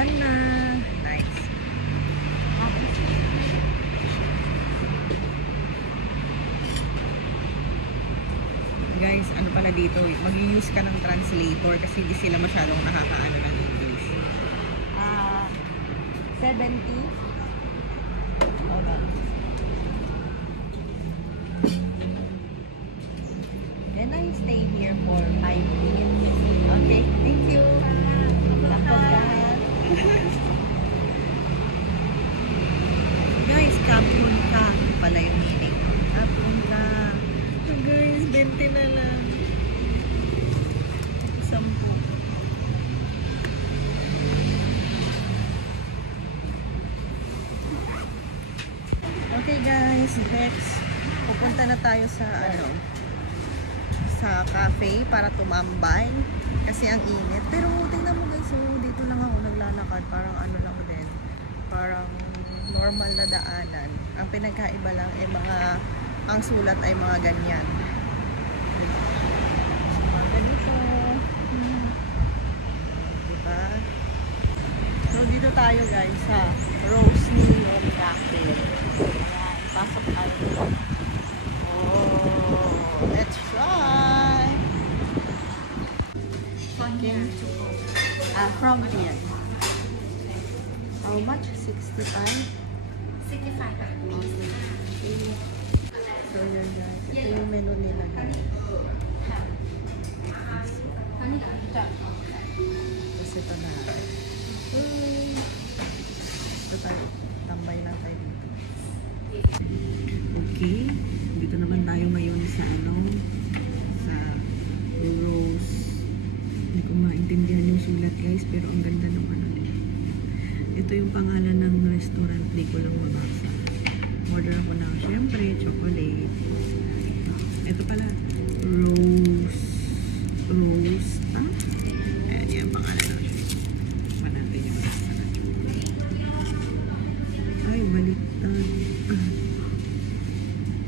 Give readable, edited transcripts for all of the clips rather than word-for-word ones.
done na. Nice. Guys, ano pala dito, mag-use ka ng translator kasi hindi sila masyadong nakakaano ng English. 70. Hold on. Can I stay here for 5 minutes? Okay, thank you. Guys, kapunta pala yung meaning. Kapunta. So guys, 20 na lang. 10. Okay guys, next pupunta na tayo sa sa cafe para tumambay kasi ang init. Pero tingnan mo guys, so dito lang ako naglalakad, parang ano lang din, parang normal na daanan. Ang pinagkaiba lang ay ang sulat ay mga ganyan. Mga ganito. Diba? So dito tayo guys sa Rose Neon Cafe. Ayan, pasok tayo. Oh, let's try. From here. How much? 65? 65. So yun guys, ito yung menu nila guys. Tapos ito na. Ito tayo, tambay lang tayo dito. Okay, dito naman tayo ngayon sa sa Rose. Hindi ko maintindihan yung sulat guys, pero ang ganda ng ito yung pangalan ng restaurant, hindi ko lang mabasa. Order ako ng syempre chocolate. Ito pala Rose ayan yung pangalan ng manatay yung restaurant. Ay, balik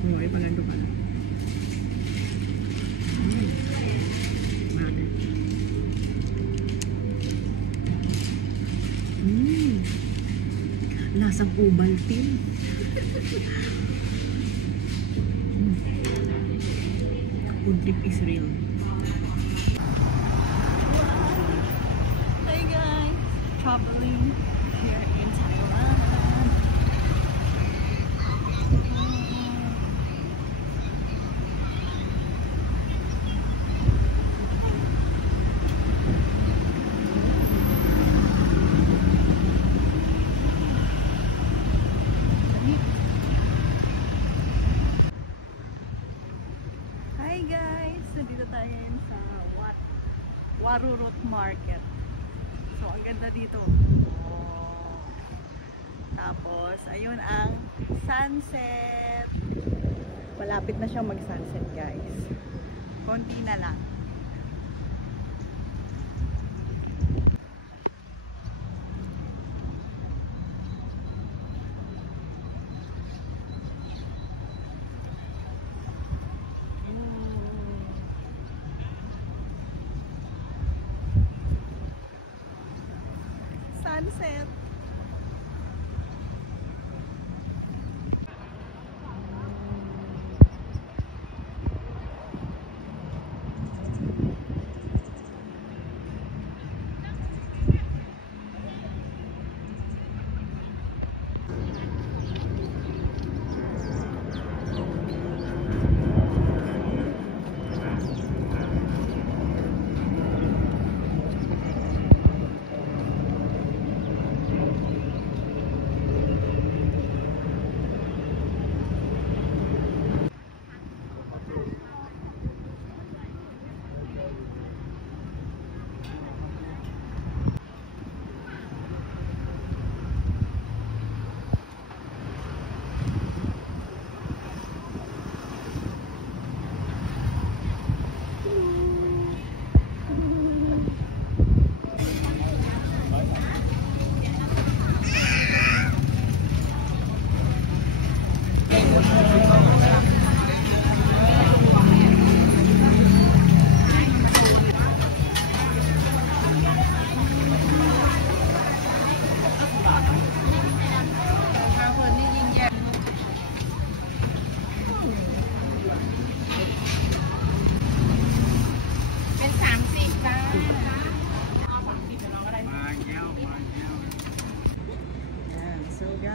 ay pala ito pala. Lasang Ovaltine. Food trip is real. Hey guys, traveling here in Thailand. Nandito tayo sa Warurot Market. So, ang ganda dito. Oh. Tapos, ayun ang sunset. Malapit na siyang mag-sunset, guys. Konti na lang. Sunset.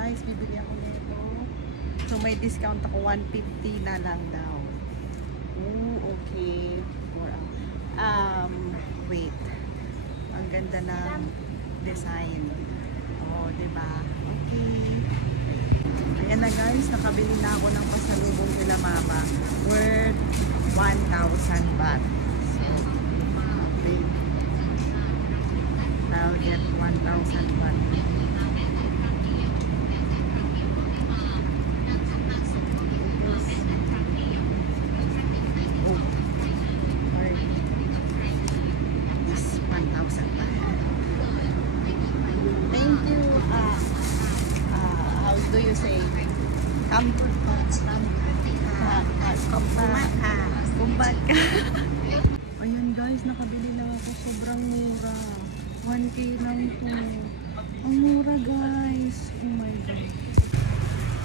guys, bibili ako nito. So may discount ako, 150 na lang daw. Oh, okay. Wait. Ang ganda ng design. Oh, diba? Okay. Ayan na guys, nakabili na ako ng pasalubong nila mama. Worth 1,000 baht. So, okay. I'll get 1,000 baht. Do you say kumbaka? Ayan guys, nakabili na ako. Sobrang mura. 1K lang to. Ang mura guys. Oh my god.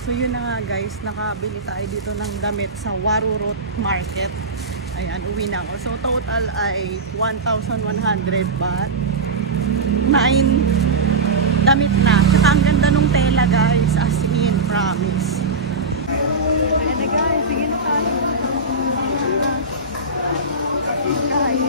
So yun na nga guys, nakabili tayo dito ng damit sa Warurot Market. Ayan, uwi na ako. So total ay 1,100 baht. 9 damit na. Tsaka ang ganda nung tela guys. As in, promise. Ayan na guys. Sige na tayo. Guys.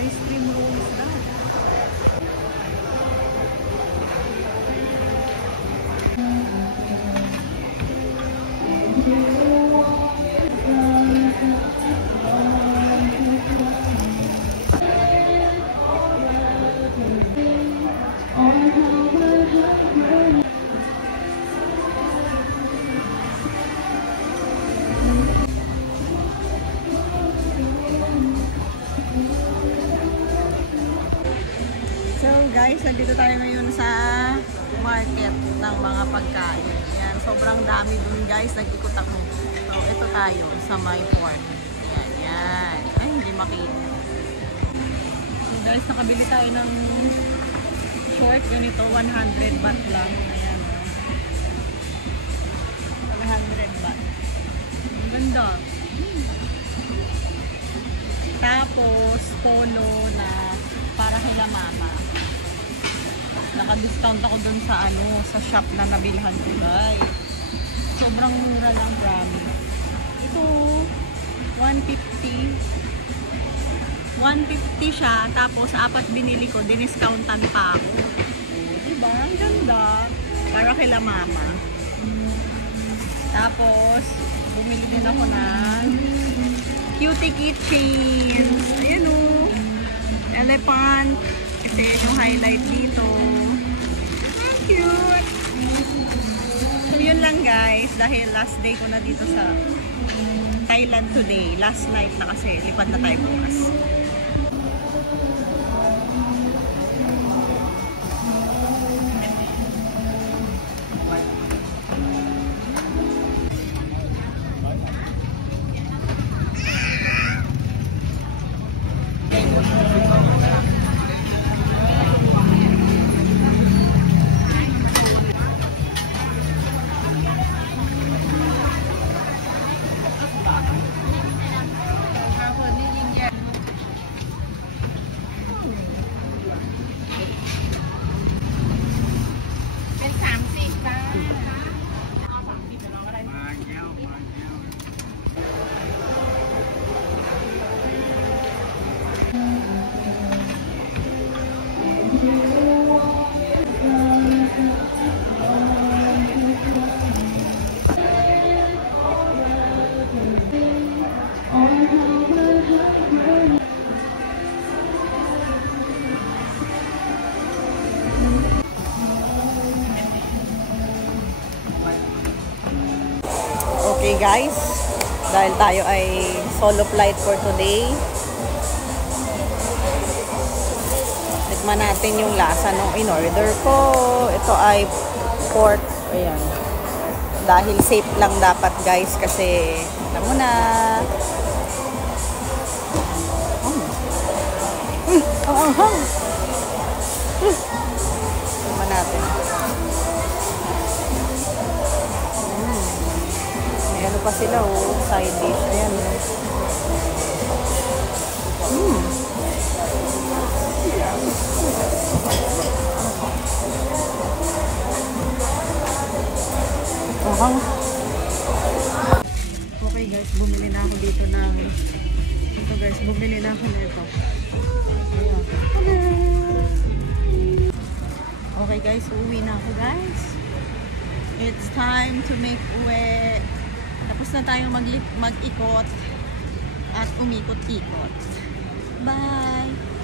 Ice cream rolls daw. Guys, nandito tayo ngayon sa market ng mga pagkain. Yan, sobrang dami dun guys, nag-ikot ako. So, ito tayo sa my port. Yan, yan. Ay, hindi makita. So guys, nakabili tayo ng short ganito, 100 baht lang. Ayan, oh. 100 baht. Ang ganda. Tapos, polo na para kay mama. Naka-discount ako dun sa sa shop na nabilhan ko guys. Sobrang mura lang, promise. Ito, 150. 150 siya, tapos 4 binili ko, diniscountan pa ako. Diba? Ang ganda. Para kay mama. Tapos, bumili din ako ng cutie keychains. Ayan o. Elephant. Ito yung highlight dito. Cute! So yun lang guys, dahil last day ko na dito sa Thailand today. Last night na kasi, lipad na tayo bukas. Okay guys, dahil tayo ay solo flight for today, tikman natin yung lasa ng in-order ko. Ito ay pork, ayan, dahil safe lang dapat guys kasi alam mo na. Tama natin. May ano pa sila oh, side dish. Ayan. Okay guys, bumili na ako dito ng ito guys, bumili na ako nito. Ayan. Okay guys, uuwi na ako guys. It's time to make uwi. Tapos na tayo mag-ikot at umikot-ikot. Bye!